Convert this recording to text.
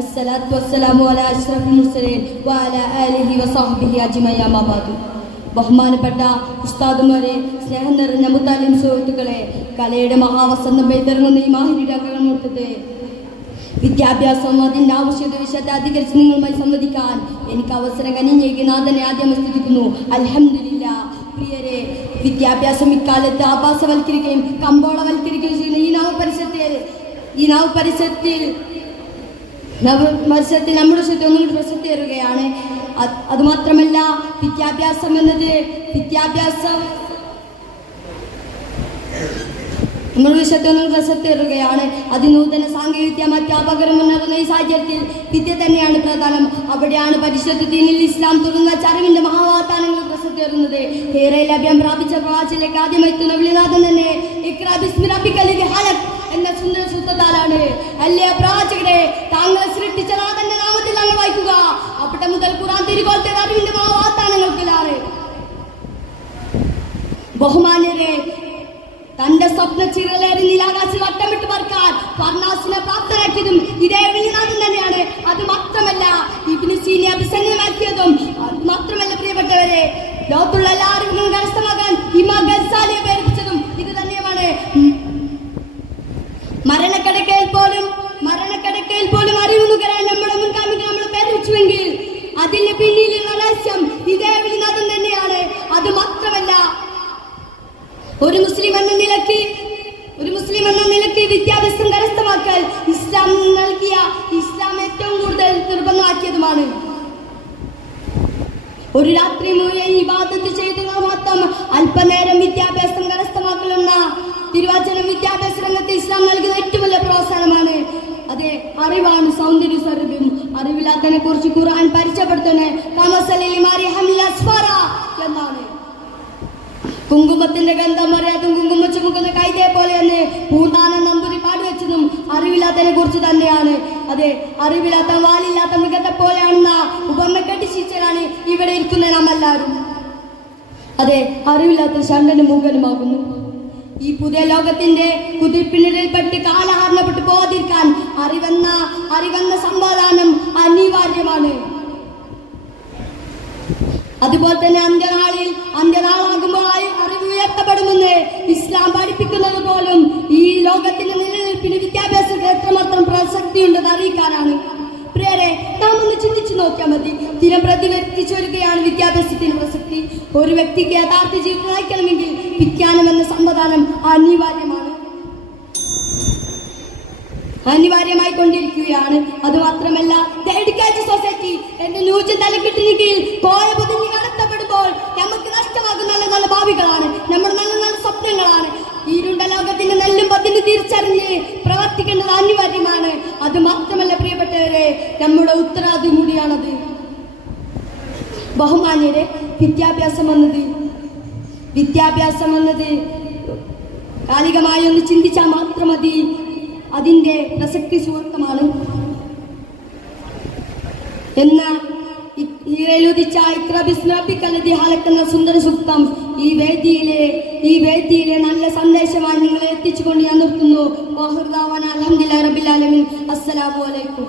അസ്സലാത്തു വസ്സലാമു അലാ അഷ്റഫിൽ മുർസലീൻ വഅലാ ആലിഹി വസഹ്ബിഹി അജ്മഈൻ അമ്മാ ബഅദ്. ബഹുമാനപ്പെട്ട ഉസ്താദുമാരെ, സ്നേഹം നിറഞ്ഞ മുത്താലിം സുഹൃത്തുക്കളെ, കലയുടെ മഹാവസന്തം പെയ്തിറങ്ങുന്ന ഈ മാഹിരിടത്തെ വിദ്യാഭ്യാസം അതിൻ്റെ ആവശ്യത വിഷയത്തെ അധികരിച്ച് നിങ്ങളുമായി സംവദിക്കാൻ എനിക്ക് അവസരം കനിഞ്ഞേകിനാഥനെ ആദ്യം സ്തുതിക്കുന്നു. അൽഹംദുലില്ലാഹ്. പ്രിയരെ, വിദ്യാഭ്യാസം ഇക്കാലത്ത് ആഭാസവൽക്കരിക്കുകയും കമ്പോളവൽക്കരിക്കുകയും ചെയ്യുന്ന ഈ നവപരിസരത്തിൽ നമ്മുടെ ശ്രദ്ധ ഒന്നുകൂടി പ്രസക്തി ഏറുകയാണ്. അതുമാത്രമല്ല, വിദ്യാഭ്യാസം എന്നത് നമ്മുടെ വിഷയത്തൊന്നും പ്രസക്തേറുകയാണ്. അതിനൂതന സാങ്കേതിക മറ്റ് അപകടമെന്ന ഈ സാഹചര്യത്തിൽ വിദ്യ തന്നെയാണ് പ്രധാനം. അവിടെയാണ് പരിശുദ്ധ ദീനിൽ ഇസ്ലാം തുറന്ന അറിവിന്റെ മഹാവാഗ്ദാനങ്ങൾ പ്രസക്തേറുന്നത്. ഏറെയിൽ അഭ്യം പ്രാപിച്ച പ്രവാചിലേക്ക് ആദ്യമായി എത്തുന്ന വിളിനാഥൻ തന്നെ ഇഖ്റാ ബിസ്മി റബ്ബിക്കൽ ലദീ ഖലഖ് എന്ന സുന്ദര സൂത്രത്താലാണ്. അല്ലേ പ്രവാചകരെ, താങ്കളെ സൃഷ്ടിച്ച നാഥന്റെ നാമത്തിൽ അങ്ങ് വായിക്കുക. അവിടെ മുതൽ ഖുർആൻ തിരുകോലത്തെ അറിവിന്റെ മഹാവാഗ്ദാനങ്ങൾക്കിലാണ്. ബഹുമാന്യരെ, തന്റെ സ്വപ്ന ചിറലേറി നീലാകാശിൽ വട്ടമിട്ട് പറക്കാൻ ഫർനാസിനെ പ്രാപ്തനാക്കിയതും ഇതേ വിളിനാഥൻ തന്നെയാണ്. അത് മാത്രമല്ല, ഇബ്നു സീനയെ അഭിസംഗമാക്കിയതും മാത്രമല്ല പ്രിയപ്പെട്ടവരെ, ലോകത്തുള്ള എല്ലാ അറിവുകളും കരസ്ഥമാക്കാൻ ഇമാം ഗസാലിയെ പ്രേരിപ്പിച്ചതും ഇത് തന്നെയാണ്. മരണക്കിടക്കയിൽ പോലും അറിവ് നുകരാൻ നമ്മുടെ മുൻഗാമികൾ നമ്മളെ പ്രേരിപ്പിച്ചുവെങ്കിൽ അതിന് പിന്നിലുള്ള രഹസ്യം ഇതേ വിളിനാഥൻ തന്നെയാണ്. അത് മാത്രമല്ല, ഒരു മുസ്ലിം എന്ന നിലയ്ക്ക് വിദ്യാഭ്യാസം കരസ്ഥമാക്കൽ ഇസ്ലാം ഏറ്റവും കൂടുതൽ നിർബന്ധമാക്കിയതുമാണ്. ഒരു രാത്രി മുഴുവൻ ഇബാദത്ത് ചെയ്തുക മാത്രം അല്പനേരം വിദ്യാഭ്യാസം കരസ്ഥമാക്കലെന്ന തിരുവചനം വിദ്യാഭ്യാസ രംഗത്ത് ഇസ്ലാം നൽകുന്ന ഏറ്റവും വലിയ പ്രോത്സാഹനമാണ്. അതെ, അറിവാണ് സൗന്ദര്യ സ്വരൂപം. അറിവില്ലാത്തതിനെ കുറിച്ച് ഖുർആൻ പരിചയപ്പെടുത്തുന്നത് എന്നാണ്. കുങ്കുമത്തിന്റെ ഗന്ധം അറിയാതും കുങ്കുമ ചുമക്കുന്ന കൈതയെ പോലെയെന്ന് പൂന്താനം നമ്പൂരി പാടിവെച്ചതും അറിവില്ലാത്തതിനെ കുറിച്ച് തന്നെയാണ്. അതെ, അറിവില്ലാത്ത വാലില്ലാത്ത മൃഗത്തെ പോലെയാണെന്ന ഉപമ കെട്ടിശിച്ചാണ് ഇവിടെ ഇരിക്കുന്ന നാം എല്ലാവരും. അതെ, അറിവില്ലാത്ത ഷണ്ടനും മൂകനുമാകുന്നു. ഈ പുതിയ ലോകത്തിന്റെ കുതിപ്പിനിടയിൽപ്പെട്ട് കാലഹരണപ്പെട്ട് പോകാതിരിക്കാൻ അറിവെന്ന സമ്പാദാനം അനിവാര്യമാണ്. അതുപോലെ തന്നെ അന്ത്യനാളാകുമ്പോൾ അറിവ് ഉയർത്തപ്പെടുമെന്ന് ഇസ്ലാം പഠിപ്പിക്കുന്നത് പോലും ഈ ലോകത്തിന്റെ നിലനിൽപ്പിന് വിദ്യാഭ്യാസത്തിന് എത്രമാത്രം പ്രസക്തിയുണ്ടെന്ന് അറിയിക്കാനാണ്. പ്രിയരെ, നാം ഒന്ന് ചിന്തിച്ചു നോക്കിയാൽ മതി. ദിനം പ്രതി വർദ്ധിച്ചു വരികയാണ് വിദ്യാഭ്യാസത്തിന് പ്രസക്തി. ഒരു വ്യക്തിക്ക് യഥാർത്ഥ ജീവിതം നയിക്കണമെങ്കിൽ വിജ്ഞാനം എന്ന സമ്പ്രദായം അനിവാര്യമായി കൊണ്ടിരിക്കുകയാണ്. അതുമാത്രമല്ല, സൊസൈറ്റി എന്റെ ന്യൂജൻ തലക്കെട്ടിനെങ്കിൽ കോയ പൊതിഞ്ഞ് കടത്തപ്പെടുമ്പോൾ നമുക്ക് നഷ്ടമാകുന്ന നല്ല നല്ല ഭാവികളാണ്, നമ്മുടെ നല്ല നല്ല സ്വപ്നങ്ങളാണ്. ഇരുണ്ട ലോകത്തിന്റെ നെല്ലും പതിന് തിരിച്ചറിഞ്ഞ് പ്രവർത്തിക്കേണ്ടത് അനിവാര്യമാണ്. അത് മാത്രമല്ല പ്രിയപ്പെട്ടവരെ, നമ്മുടെ ഉത്തരവാദിത്വം കൂടിയാണത്. ബഹുമാന്യരെ, വിദ്യാഭ്യാസം എന്നത് കാലികമായി ഒന്ന് ചിന്തിച്ചാൽ മാത്രം മതി. അതിൻ്റെ പ്രസക്തി സുവർത്തമാണ്. എന്നാൽ ഈരലുദിച്ച ഇഖ്റാ ബിസ്മി റബ്ബിക്കൽ ലദീ ഖലഖ് എന്ന സുന്ദര സൂക്തം ഈ വേദിയിലെ നല്ല സന്ദേശമായി നിങ്ങളെ എത്തിച്ചുകൊണ്ട് ഞാൻ നിർത്തുന്നു. അൽഹംദുലില്ലാഹി റബ്ബിൽ ആലമീൻ. അസ്സലാമു അലൈക്കും.